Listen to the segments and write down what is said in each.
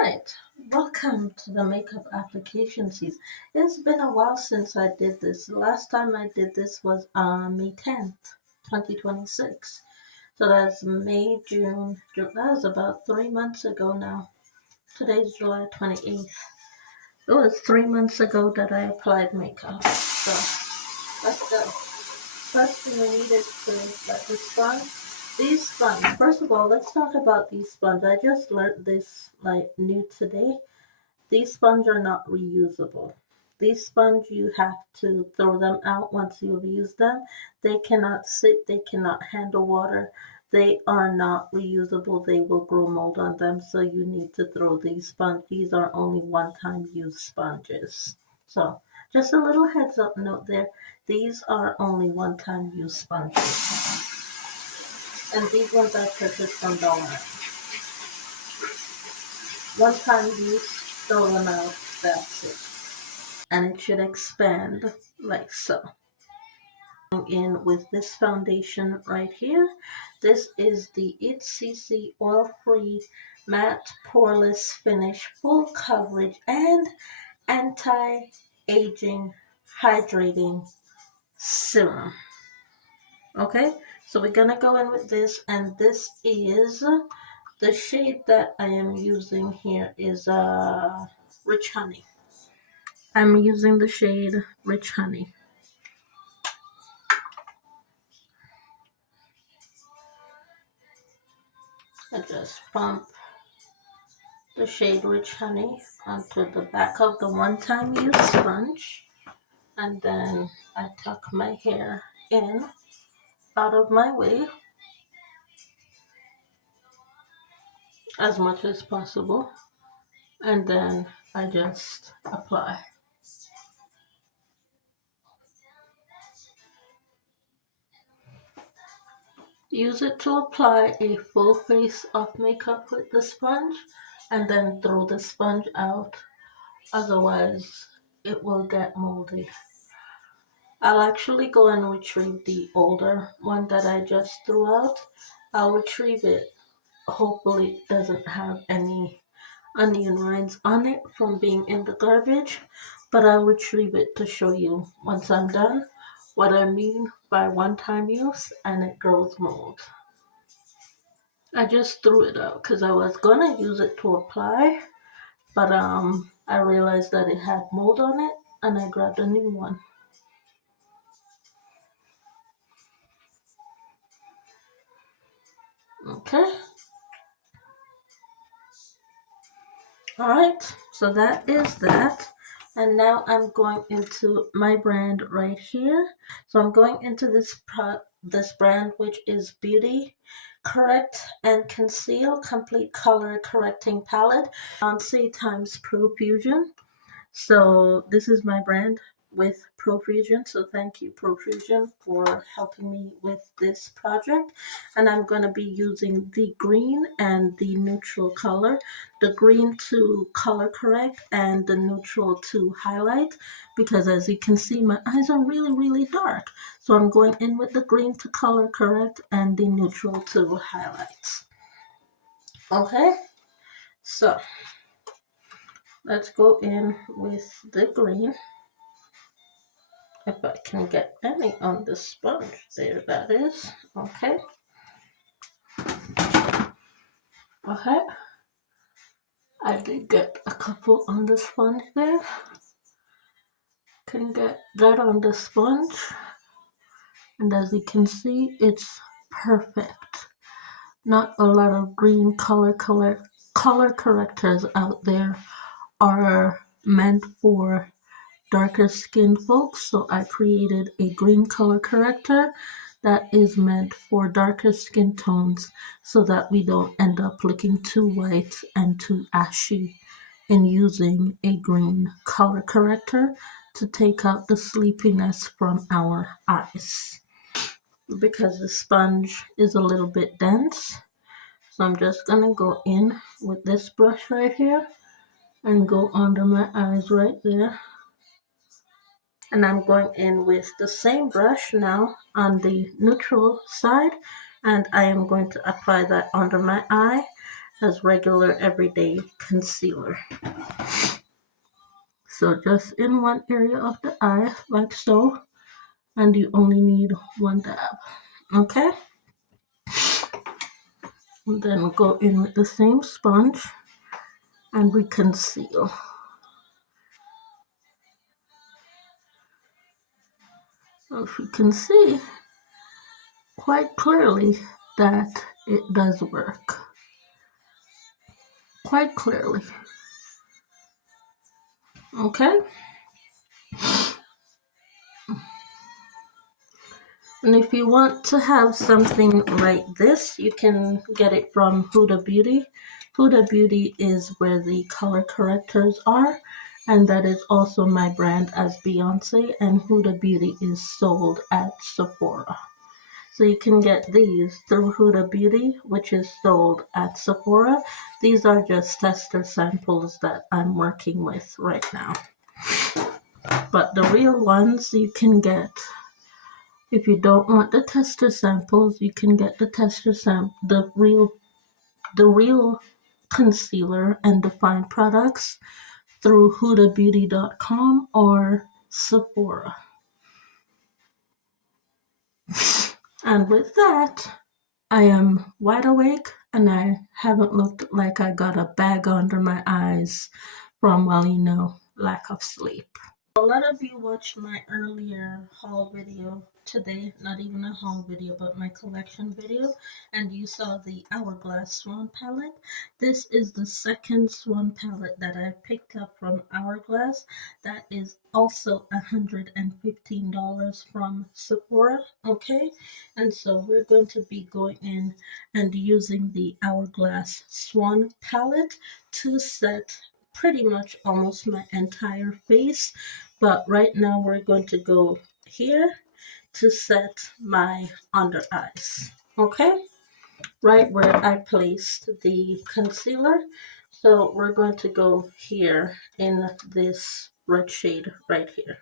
Alright, welcome to the makeup application series. It's been a while since I did this. The last time I did this was on May 10th, 2026. So that's May, June. That was about 3 months ago now. Today's July 28th. It was 3 months ago that I applied makeup. So let's go. First thing we need is to let the sponge. These sponge. First of all, let's talk about these sponge. I just learned this new today. These sponge are not reusable. These sponge, you have to throw them out once you've used them. They cannot sit, they cannot handle water. They are not reusable. They will grow mold on them. So you need to throw these sponge. These are only one-time use sponges. So just a little heads up note there. These are only one-time use sponges. And these ones I purchased from Dollar. One-time use, throw them out, that's it. And it should expand like so. In with this foundation right here. This is the It CC Oil-Free Matte Poreless Finish Full Coverage and Anti-Aging Hydrating Serum. Okay, so we're gonna go in with this, and this is the shade that I am using here is Rich Honey. I'm using the shade Rich Honey. I just pump the shade Rich Honey onto the back of the one-time use sponge, and then I tuck my hair in out of my way as much as possible, and then I just apply. Use it to apply a full face of makeup with the sponge, and then throw the sponge out, otherwise it will get moldy. I'll actually go and retrieve the older one that I just threw out. I'll retrieve it. Hopefully it doesn't have any onion rinds on it from being in the garbage, but I'll retrieve it to show you once I'm done what I mean by one-time use and it grows mold. I just threw it out because I was gonna use it to apply, but I realized that it had mold on it and I grabbed a new one. Okay. Alright, so that is that. And now I'm going into my brand right here. So I'm going into this brand, which is Beauty Correct and Conceal Complete Color Correcting Palette on C times Profusion. So this is my brand with Profusion. So thank you, Profusion, for helping me with this project. And I'm going to be using the green and the neutral color. The green to color correct and the neutral to highlight, because as you can see, my eyes are really, really dark. So I'm going in with the green to color correct and the neutral to highlight. Okay, so let's go in with the green. If I can get any on the sponge, there that is. Okay. Okay. I did get a couple on the sponge there. Can get that on the sponge. And as you can see, it's perfect. Not a lot of green color correctors out there are meant for darker skinned folks, so I created a green color corrector that is meant for darker skin tones so that we don't end up looking too white and too ashy in using a green color corrector to take out the sleepiness from our eyes, because the sponge is a little bit dense. So I'm just gonna go in with this brush right here and go under my eyes right there. And I'm going in with the same brush now on the neutral side, and I am going to apply that under my eye as regular everyday concealer. So just in one area of the eye, like so, and you only need one dab, okay? And then go in with the same sponge and reconceal. So if you can see quite clearly that it does work. Quite clearly. Okay? And if you want to have something like this, you can get it from Huda Beauty. Huda Beauty is where the color correctors are, and that is also my brand as Beyonce, and Huda Beauty is sold at Sephora. So you can get these through Huda Beauty, which is sold at Sephora. These are just tester samples that I'm working with right now. But the real ones you can get. If you don't want the tester samples, you can get the real concealer and Define products through hudabeauty.com or Sephora. And with that, I am wide awake and I haven't looked like I got a bag under my eyes from, lack of sleep. A lot of you watched my earlier haul video today, not even a haul video, but my collection video, and you saw the Hourglass Swan palette. This is the second Swan palette that I picked up from Hourglass. That is also $115 from Sephora, okay? And so we're going to be going in and using the Hourglass Swan palette to set pretty much almost my entire face, but right now we're going to go here to set my under eyes, okay, right where I placed the concealer. So we're going to go here in this red shade right here,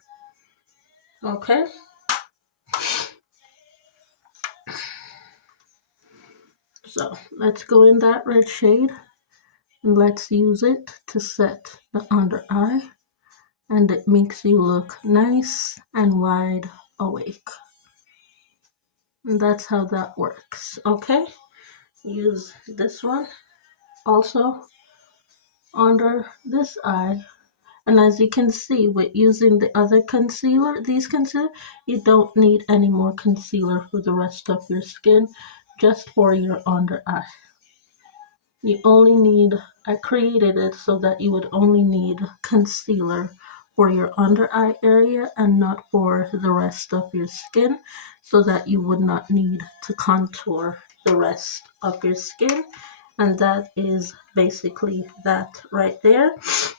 okay. So let's go in that red shade and let's use it to set the under eye, and it makes you look nice and wide awake. And that's how that works, okay? Use this one also under this eye. And as you can see, with using the other concealer, you don't need any more concealer for the rest of your skin, just for your under eye. You only need, I created it so that you would only need concealer for your under eye area and not for the rest of your skin, so that you would not need to contour the rest of your skin. And that is basically that right there.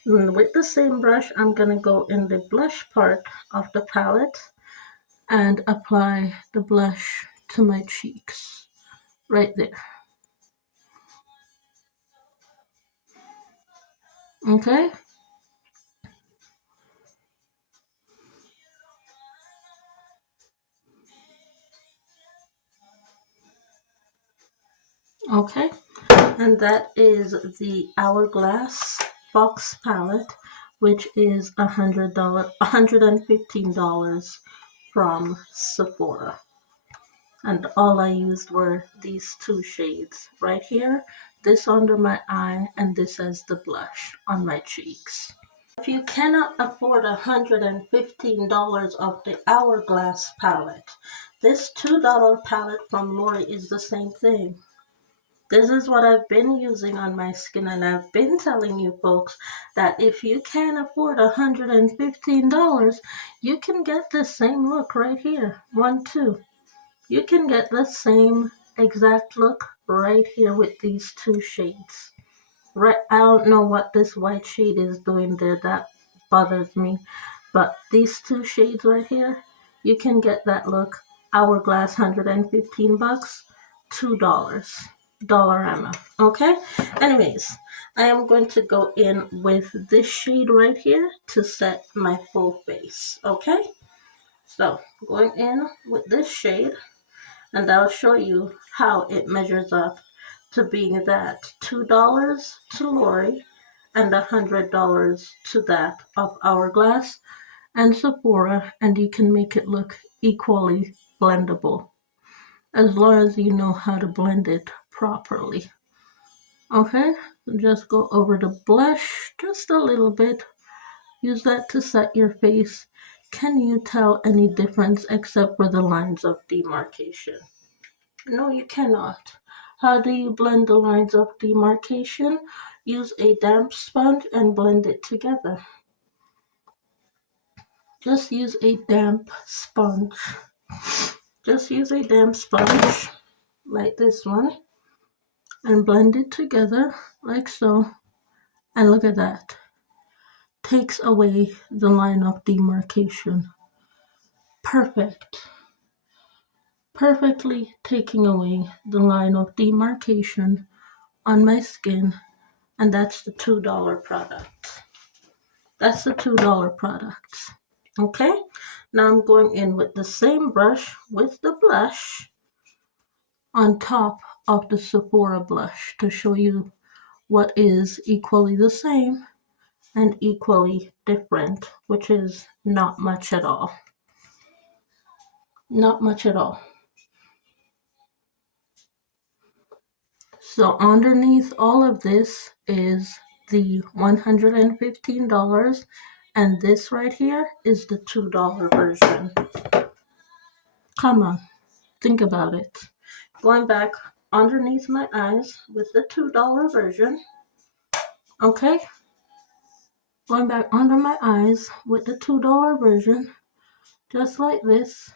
And with the same brush, I'm going to go in the blush part of the palette and apply the blush to my cheeks right there. Okay? Okay, and that is the Hourglass Fox palette, which is $115 from Sephora. And all I used were these two shades right here, this under my eye and this as the blush on my cheeks. If you cannot afford $115 of the Hourglass palette, this $2 palette from Lori is the same thing. This is what I've been using on my skin, and I've been telling you folks that if you can't afford $115, you can get the same look right here. 1, 2. You can get the same exact look right here with these two shades. Right, I don't know what this white shade is doing there. That bothers me. But these two shades right here, you can get that look. Hourglass, $115, $2. Dollarama. Okay? Anyways, I am going to go in with this shade right here to set my full face. Okay? So, going in with this shade, and I'll show you how it measures up to being that $2 to Lori and $100 to that of Hourglass and Sephora, and you can make it look equally blendable as long as you know how to blend it properly. Okay, just go over the blush just a little bit. Use that to set your face. Can you tell any difference except for the lines of demarcation? No, you cannot. How do you blend the lines of demarcation? Use a damp sponge and blend it together. Just use a damp sponge. Just use a damp sponge like this one and blend it together like so. And look at that. Takes away the line of demarcation. Perfect. Perfectly taking away the line of demarcation on my skin, and that's the $2 product. That's the $2 product. Okay, now I'm going in with the same brush with the blush on top of the Sephora blush to show you what is equally the same and equally different, which is not much at all. Not much at all. So underneath all of this is the $115, and this right here is the $2 version. Come on, think about it. Going back underneath my eyes with the $2 version. Okay? Going back under my eyes with the $2 version, just like this.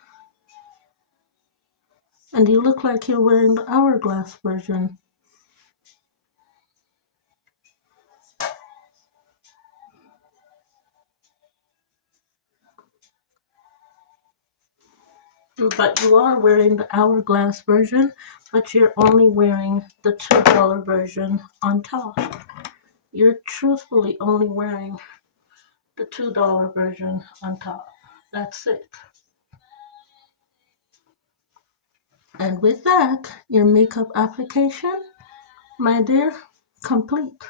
And you look like you're wearing the Hourglass version. But you are wearing the Hourglass version, but you're only wearing the $2 version on top. You're truthfully only wearing the $2 version on top. That's it. And with that, your makeup application, my dear, complete.